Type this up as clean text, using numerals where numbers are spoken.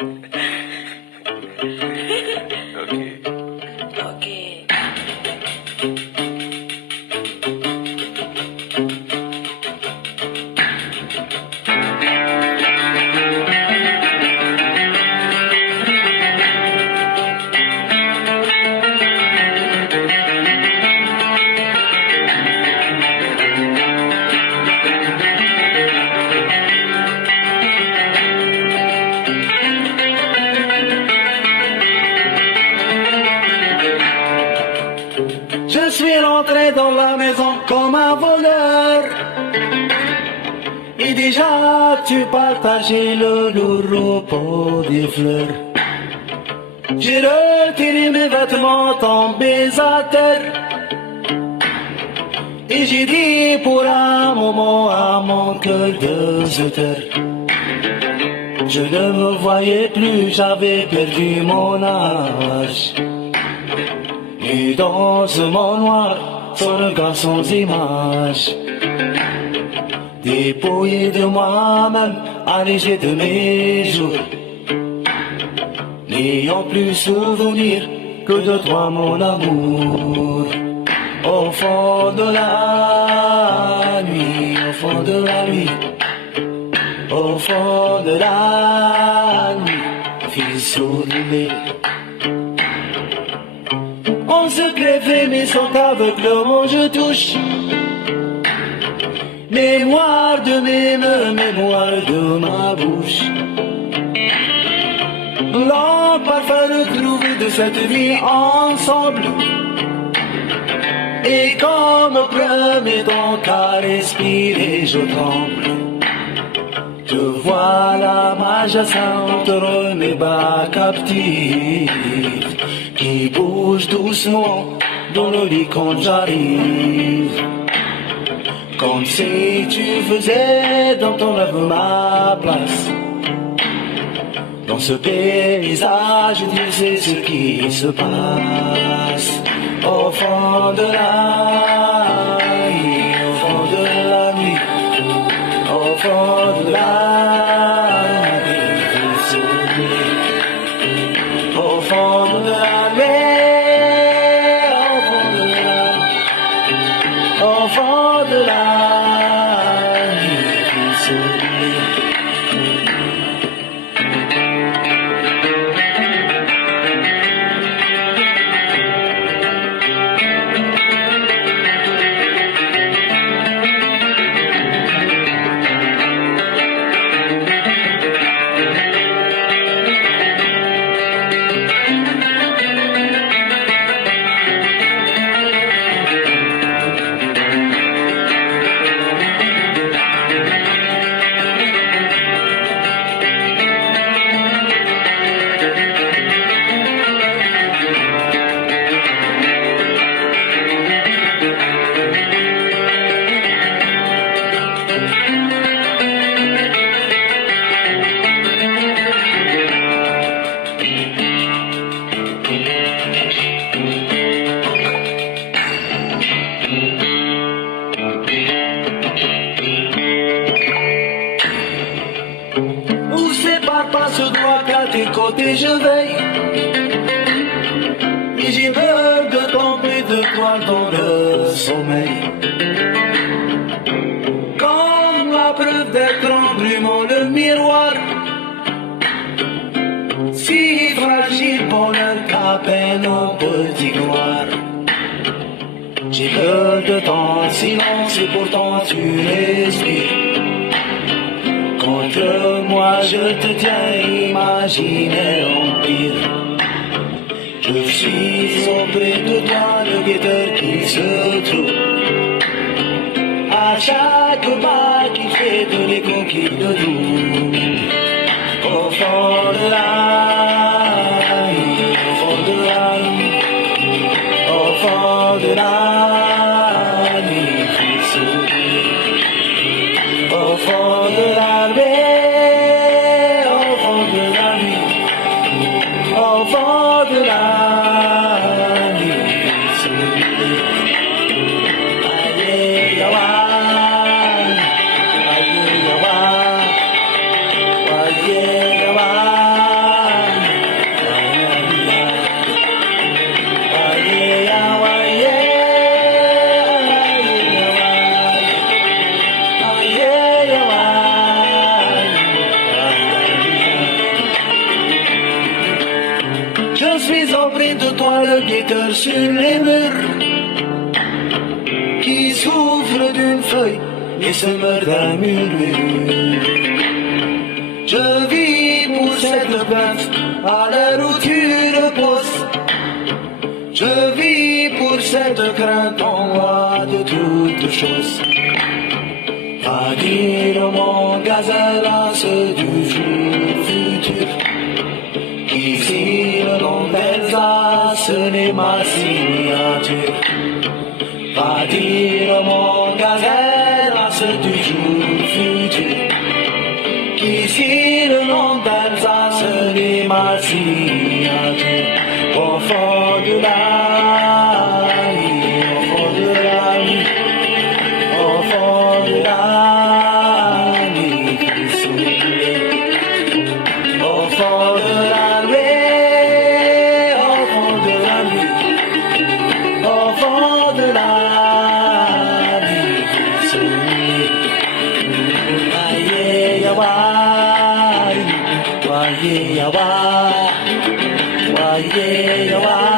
Ok. Je suis rentré dans la maison comme un voleur. Et déjà tu partageais le lourd pot des fleurs. J'ai retiré mes vêtements tombés à terre. Et j'ai dit pour un moment à mon cœur de se taire. Je ne me voyais plus, j'avais perdu mon âge. Et dans ce monde noir, son regard sans image. Dépouillé de moi-même, allégé de mes jours. N'ayant plus souvenir que de toi mon amour. Au fond de la nuit, au fond de la nuit. Au fond de la nuit, fils sourire. On se crève mais sans qu'aveuglement je touche. Mémoire de mes mains, mémoire de ma bouche. Long parfum retrouvé de cette vie ensemble. Et comme premier temps qu'à respirer je tremble. Je vois la mage entre mes bas captifs qui bouge doucement dans le lit quand j'arrive. Comme si tu faisais dans ton rêve ma place. Dans ce paysage, Dieu sait ce qui se passe. Au fond de la nuit, au fond de la nuit, au fond de la nuit, je souris. Au fond de la nuit, au fond de la nuit, au fond de la nuit, je souris. Où c'est papa se doit qu'à tes côtés je veille. Et j'ai peur de tomber de toi dans le sommeil. Comme la preuve d'être embrument le miroir. Si fragile bonheur qu'à peine on peut y croire. J'ai peur de ton silence et pourtant tu respires. Contre moi je te tiens, imaginer empire. Je suis auprès de toi le guetteur qui se trouve. À chaque pas qui fait de l'écho qui le double. Au fond de la nuit, au fond de la nuit, au fond de la nuit, qui sourit. Au fond de la nuit, au fond de la nuit, au fond de la nuit, qui sourit. glitter sur les murs, qui souffle d'une feuille et se meurt d'un murmure. Je vis pour cette plainte à l'heure où tu reposes. Je vis pour cette crainte en moi de toutes choses. Va dire mon gazelle à ceux du jour futur qu'ici le nom d'Alsace n'est ma signature. Va dire mon gazelle à ceux du jour futur qu'ici le nom d'Alsace n'est ma signature. Au fond de la nuit, au fond de la nuit, au fond de la nuit qui s'oublie. Au fond de la nuit, au fond de la nuit, au fond de la nuit qui s'oublie. Aïe, aïe, aïe, aïe, aïe, aïe, aïe.